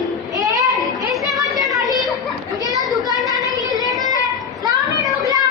इसने मुझे कहा मुझे तो दुकान जाने के लिए लेट हो रहा है, लाओ ना ढोकला।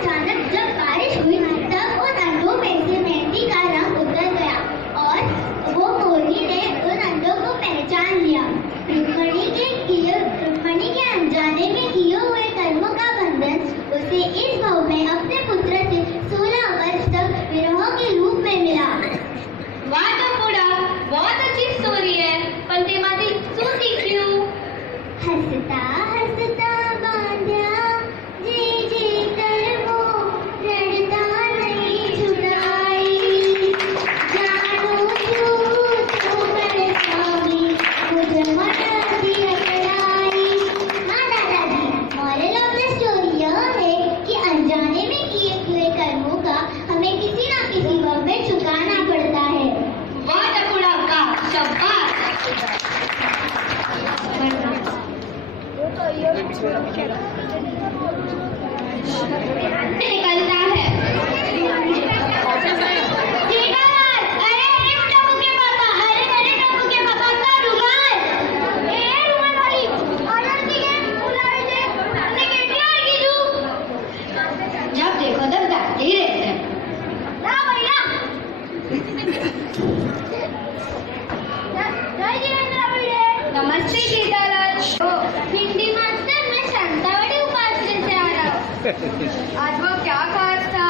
अचानक जब बारिश हुई तब उन अंडों में से मेहंदी का रंग उतर गया और वो मोरनी ने उन अंडों को पहचान लिया। रुक्मणी के अनजाने में किए हुए कर्मों का बंधन उसे इस भाव में अपने पुत्र से 16 वर्ष तक विरह के रूप में मिला। वाह टपोरा, बहुत अच्छी स्टोरी है। पंते माती सुनती क्यों? हंसता हंसता बांधा जी जी कर वो रड़ता नहीं छुड़ाई, जानो झूठ तो कर स्वामी मुझे मनाती अकड़ाई। हाँ दादाजी, मॉरल ऑफ द स्टोरी यह है कि अनजाने में किए हुए कर्मों का हमें किसी ना किसी वक्त में चुकाना पड़ता है। वाह टपोरा का शाबाश। निकलता है। जब देखो तब जाते ही रहते हैं। नमस्ते सीतालाल। हिंदी मास्टर, मैं शांतावड़ी उपासने से आ रहा हूँ। आज वो क्या खास था?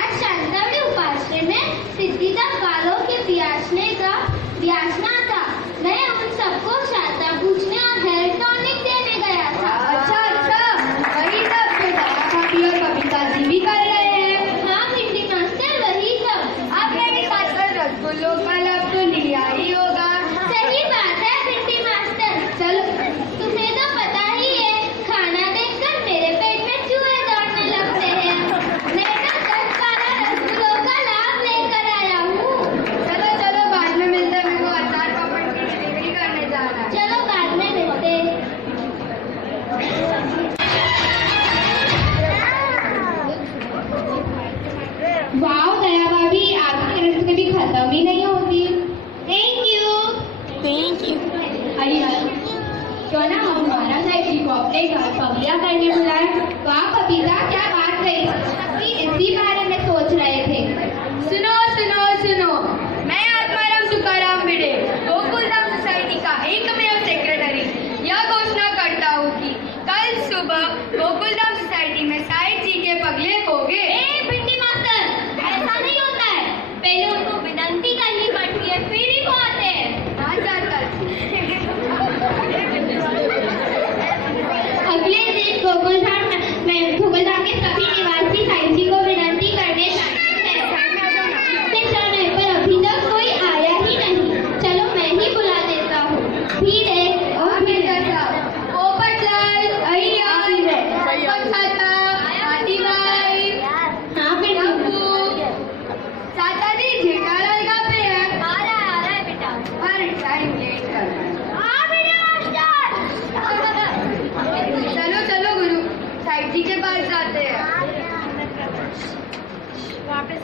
आज शांतावड़ी उपासने में सिद्धिदा कालों के व्यासना था। मैं उन सबको शांता पूछने और हेयर टॉनिक देने गया था। अच्छा, वही सब जो भाभी और कविता जी भी कर रहे हैं। हाँ हिंदी मास्टर, वही सब। आप मेरे साथ पर रसगुल्लों का लाभ तो लिया ही होगा। सही बात है हिंदी मास्टर। चलो, तुम्हें तो पता ही है, खाना देखकर मेरे पेट में चूहे दौड़ने लगते हैं। मैं तो 10-12 रसगुल्लों का लाभ लेकर आया हूँ। चलो बाद में मिलते हैं। मेरे को अचार पापड़ की डिलीवरी करने जाना है। चलो बाद में मिलते हैं। वाह दया भाभी, आपकी रस कभी खत्म ही नहीं होती। Thank you. अरे क्यों ना हमारा सा हेलीकॉप्टर पगलिया करने बुलाए। वाह कविता, क्या बात रही? इसी बारे में सोच रहे थे। सुनो, मैं आत्माराम तुकाराम भिड़े, गोकुलधाम सोसाइटी का एकमेव सेक्रेटरी, यह घोषणा करता हूँ कि कल सुबह गोकुलधाम सोसाइटी में साहिब जी के पगले होंगे। भिंडी मास्टर, ऐसा नहीं होता है। पहले उनको विनती करनी पड़ती है, फिर ही वो आते हैं। अगले दिन गोकुलधाम के सभी निवासी साईं जी को विनती करने जाते हैं, पर अभी तक कोई आया ही नहीं। चलो मैं ही बुला देता हूँ। भीड़ है और भीड़ कैसा? पोपट लाल, आदि भाई, हाँ फिर साता जी, जेठालाल कहाँ पे है? आ रहा है बेटा। अरे टाइम लेट कर रहा है। चलो गुरु, साईं जी के पास जाते हैं। वहाँ पे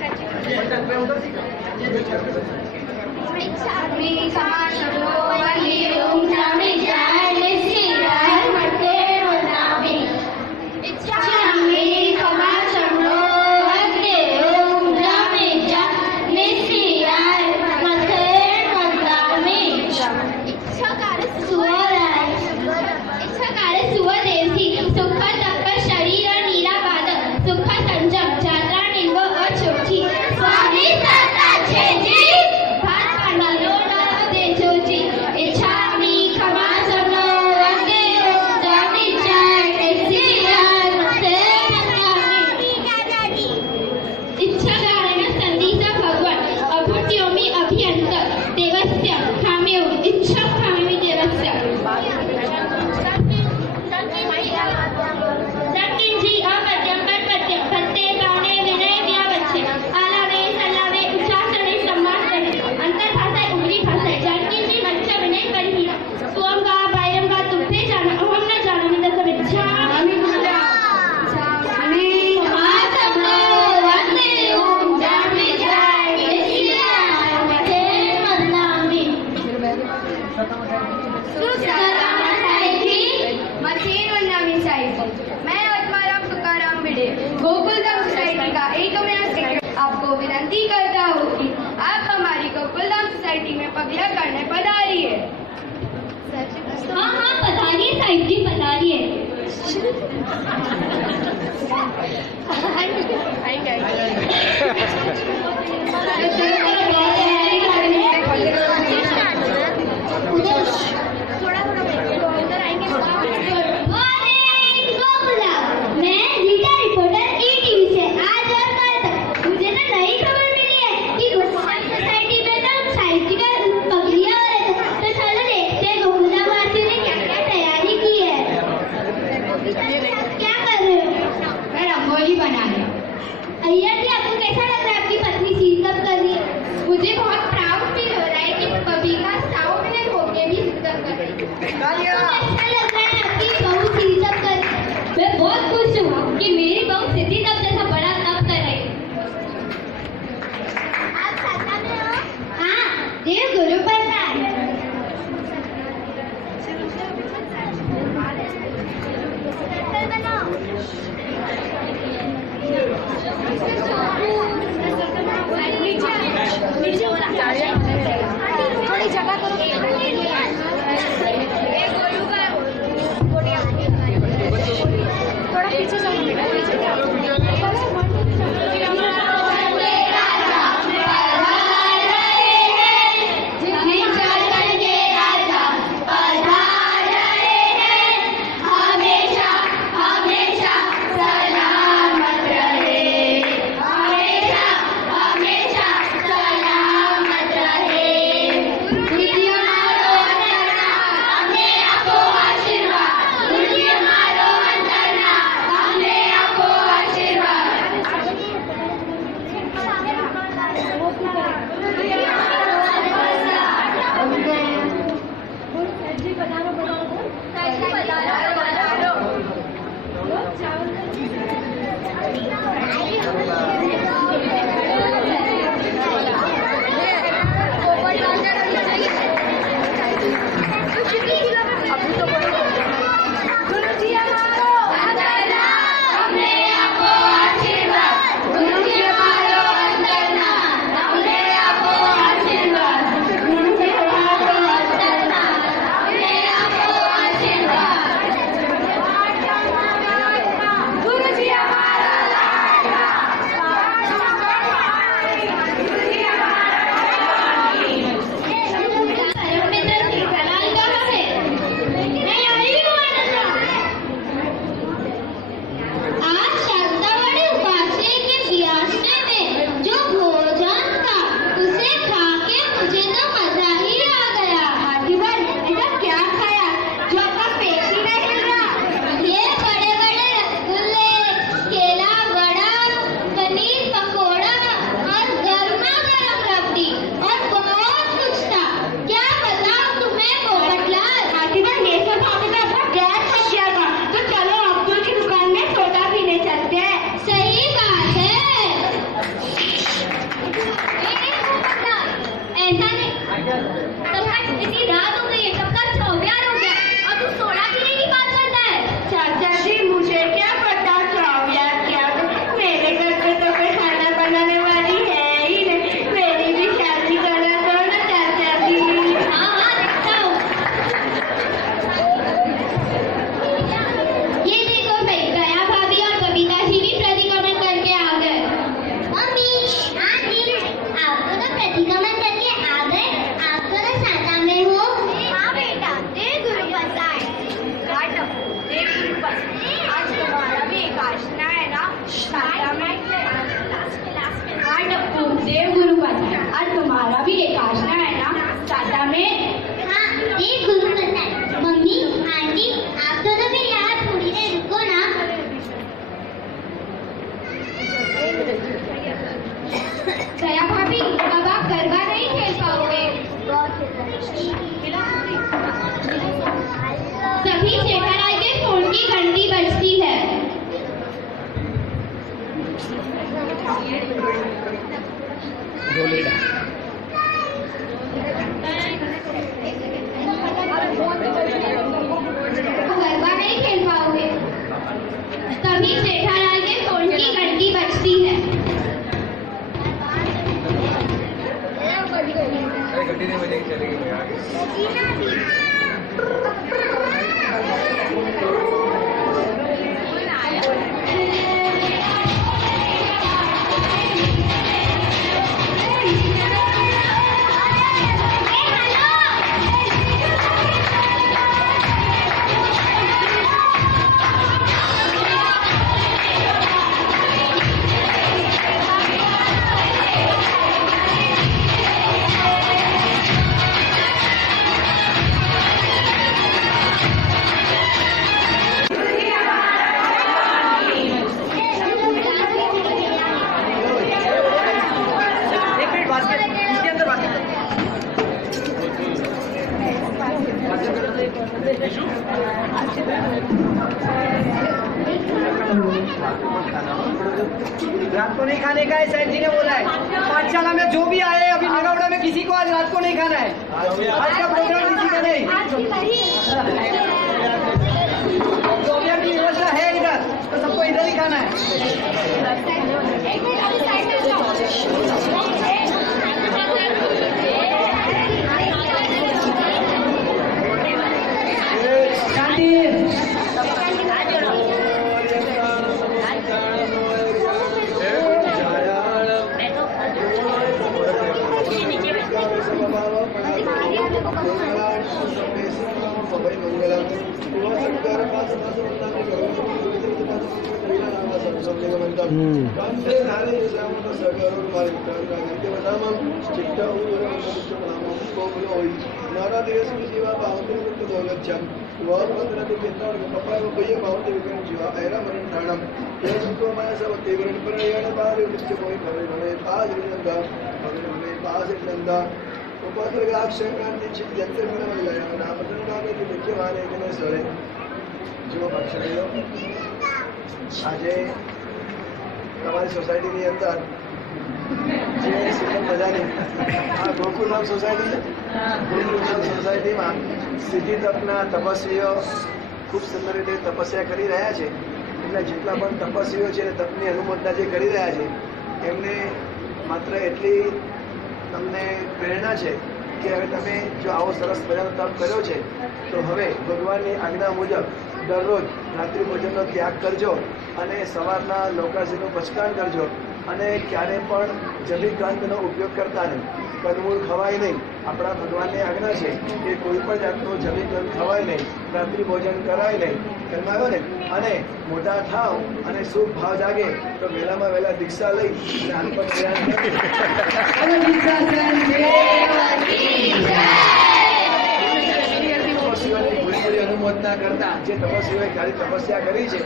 रात को नहीं खाने का है, साहब जी ने बोला है। पाठशाला में जो भी आए, अभी निगौड़ा में किसी को आज रात को नहीं खाना है। आज का प्रोग्राम किसी का नहीं। दोपहर की व्यवस्था है इधर, तो सबको इधर ही खाना है। शांति। આજે તમારી સોસાયટીની અંદર જે સુંદર મજાની આ ગોકુલધામ સોસાયટી છે. ગોકુલધામ સોસાયટીમાં સિદ્ધિ તપના તપસ્વીઓ ખૂબ સુંદર રીતે તપસ્યા કરી રહ્યા છે. એટલે જેટલા પણ તપસ્વીઓ છે તપની અનુમોદના જે કરી રહ્યા છે એમને માત્ર એટલી તમને પ્રેરણા છે કે હવે તમે જો આવો સરસ મજાનો તપ કર્યો છે તો હવે ભગવાનની આજ્ઞા મુજબ દરરોજ રાત્રિ ભોજનનો ત્યાગ કરજો અને સવારના નૌકાશીનું પચકાણ કરજો અને ક્યારે પણ જમીકંદનો ઉપયોગ કરતા નહીં. કંદમૂળ ખવાય નહીં. આપણા ભગવાનની આજ્ઞા છે કે કોઈ પણ જાતનું જમીકંદ ખવાય નહીં, રાત્રિ ભોજન કરાય નહીં. ઘરમાં આવ્યો ને અને મોટા થાવ અને શુભ ભાવ જાગે તો વહેલામાં વહેલા દીક્ષા લઈ અને આત્મ કલ્યાણ અનુમોદના કરતા જે તપસ્વીઓએ ખાલી તપસ્યા કરી છે,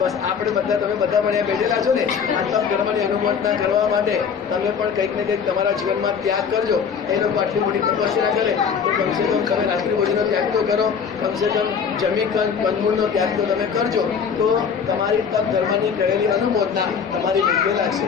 બસ આપણે બધા તમે બધા પણ બેઠેલા છો ને આ તપ ધર્મની અનુમોદના કરવા માટે તમે પણ કંઈક ને કંઈક તમારા જીવનમાં ત્યાગ કરજો. એ લોકો આટલી મોટી તપસ્યા કરે તો કમસે કમ તમે રાત્રિ ભોજનનો ત્યાગ તો કરો, કમસે કમ જમી કંદમૂળનો ત્યાગ તો તમે કરજો. તો તમારી તપ ધર્મની કરેલી અનુમોદના તમારી નીચે લાગશે.